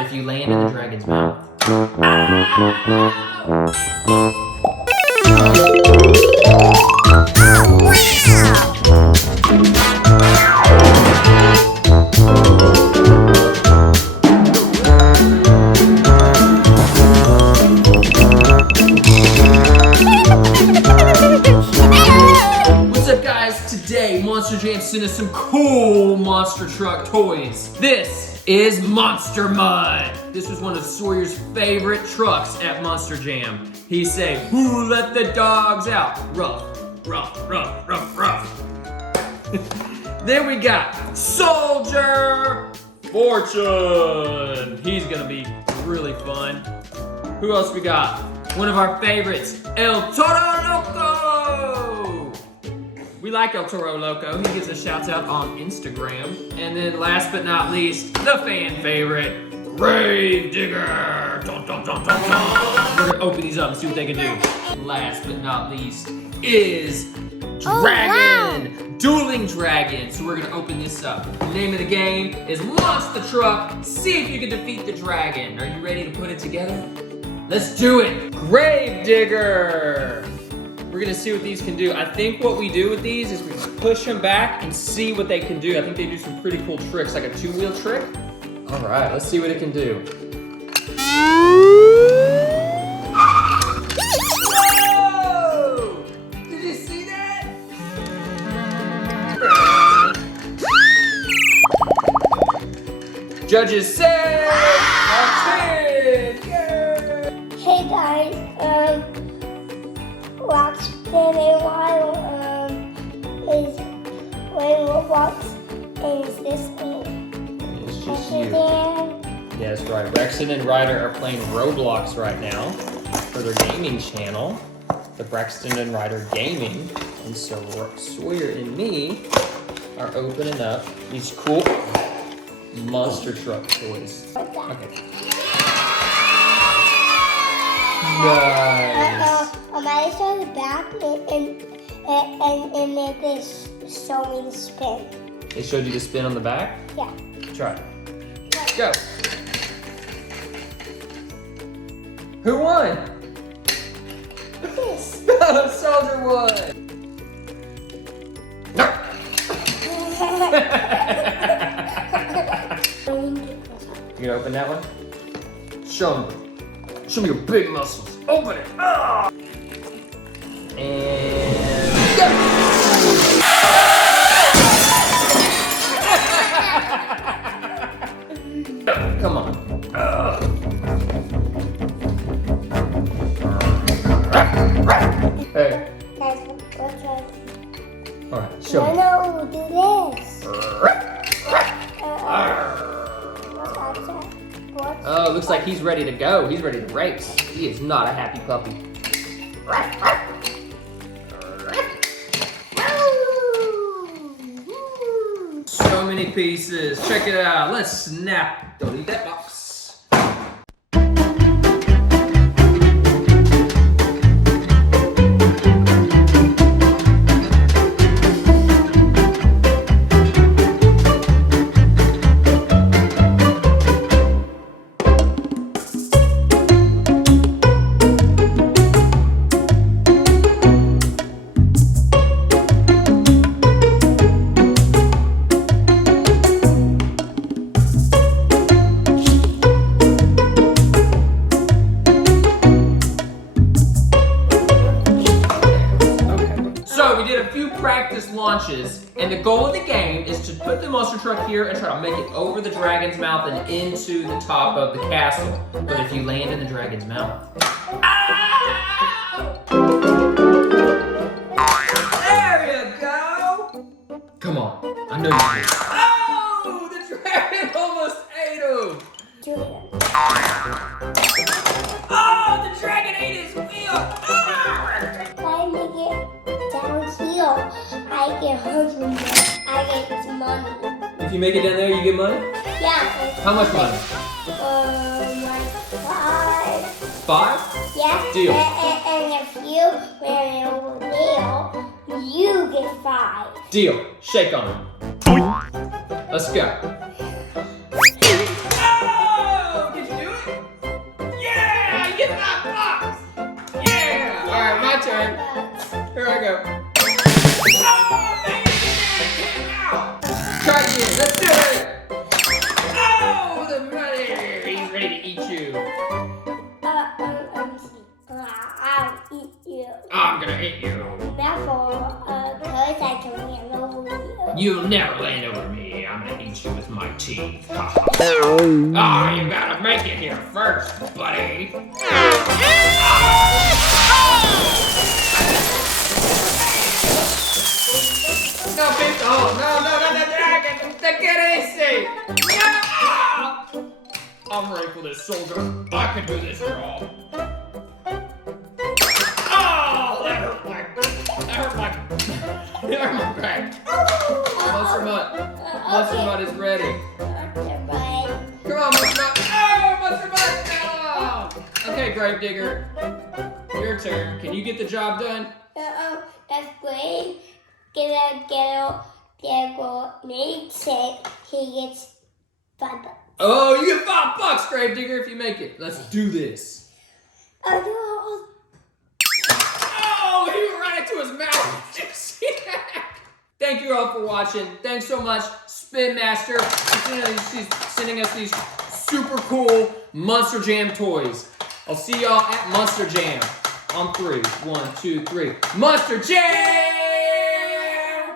But if you land in the dragon's mouth. What's up, guys? Today, Monster Jam sent us some cool monster truck toys. This is Monster Mud. This was one of Sawyer's favorite trucks at Monster Jam. He said, "Who let the dogs out?" Rough, rough, rough, rough, rough. Then we got Soldier Fortune. He's gonna be really fun. Who else we got? One of our favorites, El Toro Loco. We like El Toro Loco. He gives us shouts out on Instagram. And then last but not least, the fan favorite, Grave Digger. Dun, dun, dun, dun, dun. We're gonna open these up and see what they can do. Last but not least is Dragon. Dueling Dragon. So we're gonna open this up. The name of the game is Monster Truck. See if you can defeat the dragon. Are you ready to put it together? Let's do it. Grave Digger. We're gonna see what these can do. I think what we do with these is we push them back and see what they can do. I think they do some pretty cool tricks, like a two-wheel trick. All right, let's see what it can do. Whoa! Did you see that? Judges say, that's it. Hey guys, Braxton and Ryder is playing Roblox, and is this me? It's just you. Yeah, that's right. Braxton and Ryder are playing Roblox right now for their gaming channel, the Braxton and Ryder Gaming. And so Sawyer and me are opening up these cool monster truck toys. Okay. Nice. I saw the back and they showed me the spin. They showed you the spin on the back? Yeah. Try it. Go. Who won? This. Soldier won. You gonna open that one? Show me. Show me your big muscles. Open it. Ah! And go. Come on. Hey. Guys, what's up? All right, show me. No, do this. Oh, looks like he's ready to go. He's ready to race. He is not a happy puppy. So many pieces. Check it out. Let's snap. Don't eat that box. Practice launches, and the goal of the game is to put the monster truck here and try to make it over the dragon's mouth and into the top of the castle. But if you land in the dragon's mouth, there you go. Come on, I know you can. Oh, the dragon almost ate him. Oh, the dragon ate his wheel. I make it down here. I get $100. I get some money. If you make it down there, you get money? Yeah. How much money? Like 5. 5? Yeah. Deal. And if you wear it over there, you get 5. Deal. Shake on it. Let's go. Oh, Here I go. Oh, man, it came out. Try again. Let's do it. Oh, the money. He's ready to eat you. I'll eat you. I'm gonna eat you. Therefore, because I can land over you. You'll never land over me. I'm gonna eat you with my teeth. Oh, you gotta make it here first, buddy. No, bitch. Oh, no, the dragon. Take it easy. No. I'm ready for this, soldier. I can do this, girl. Oh, that hurt my back. Monster Mutt. Monster Mutt is ready. Come on, Monster Mutt. Oh, Monster Mutt. No. Okay, Gravedigger. Your turn. Can you get the job done? That's great. Get makes it. He gets $5. Oh, you get $5, Gravedigger, if you make it. Let's do this. Oh, Oh, he ran into his mouth. Did you see that? Thank you all for watching. Thanks so much, Spin Master, for sending us these super cool Monster Jam toys. I'll see y'all at Monster Jam on 3. 1, 2, 3. Monster Jam!